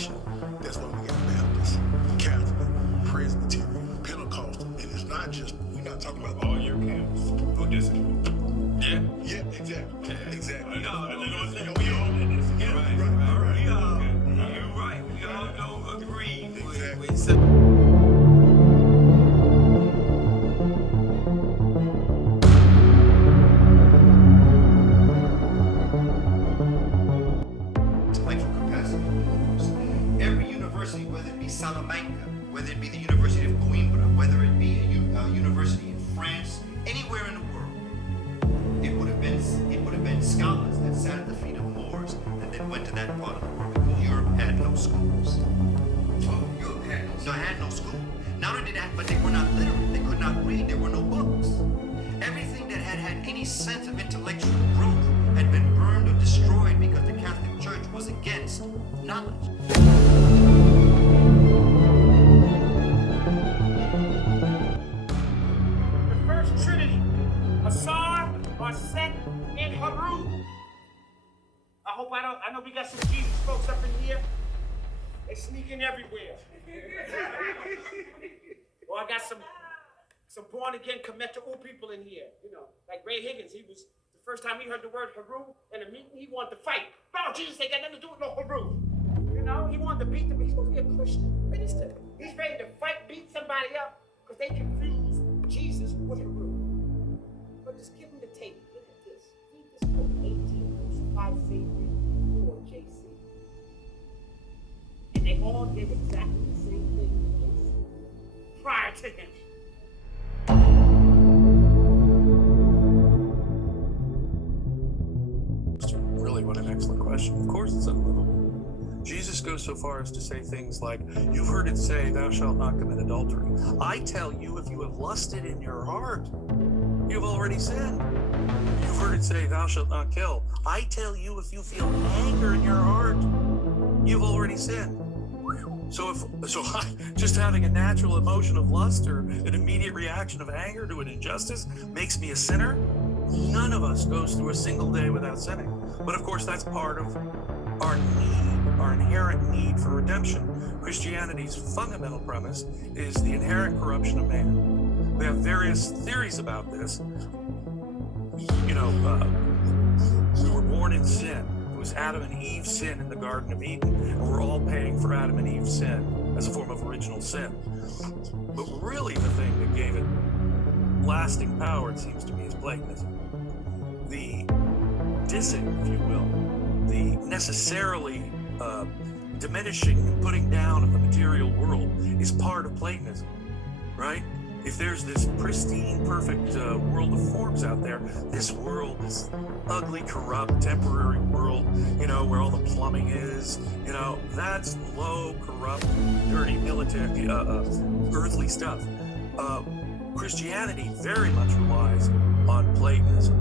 denomination. That's why we got Baptist, Catholic, Presbyterian, Pentecostal, and it's not just, we're not talking about all your camps. Oh, this. Yeah, exactly. Yeah. Exactly. We all in this. Yeah, right. All right. You're right. We all don't agree. Exactly. Intellectual capacity of Moors. Every university, whether it be Salamanca, whether it be the University of Coimbra, whether it be a university in France, anywhere in the world, it would have been scholars that sat at the feet of Moors and then went to that part of the world because Europe had no schools. Oh, Europe had no school. Not only that, but they were not literate. They could not read. There were no books. Everything that had any sense of intellectual growth had been burned or destroyed because the Catholic Church was against knowledge. The first Trinity, Asar, Marset, and Haru. I know we got some Jesus folks up in here. They sneaking everywhere. Well, I got some born again Kemetu people in here. You know, like Ray Higgins. He was the first time he heard the word Haru in a meeting, he wanted to fight. No, Jesus ain't got nothing to do with no Haru. You know, he wanted to beat them. He's supposed to be a Christian minister. He's ready to fight, beat somebody up because they confuse Jesus with Haru. But just give him the tape. Look at this. Read this book, 18 Crucified Savior or JC. And they all did exactly the same thing to JC prior to him. Really, what an excellent question. Of course it's unlivable. Jesus goes so far as to say things like, you've heard it say, thou shalt not commit adultery. I tell you, if you have lusted in your heart, you've already sinned. You've heard it say, thou shalt not kill. I tell you, if you feel anger in your heart, you've already sinned. So just having a natural emotion of lust or an immediate reaction of anger to an injustice makes me a sinner? None of us goes through a single day without sinning. But of course, that's part of our need, our inherent need for redemption. Christianity's fundamental premise is the inherent corruption of man. We have various theories about this. You know, we were born in sin. It was Adam and Eve's sin in the Garden of Eden, and we're all paying for Adam and Eve's sin as a form of original sin. But really the thing that gave it lasting power, it seems to me, is Platonism. The dissing, if you will, the necessarily diminishing and putting down of the material world is part of Platonism, right? If there's this pristine, perfect world of forms out there, this world, this ugly, corrupt, temporary world, you know, where all the plumbing is, you know, that's low, corrupt, dirty, military, earthly stuff. Christianity very much relies on Platonism.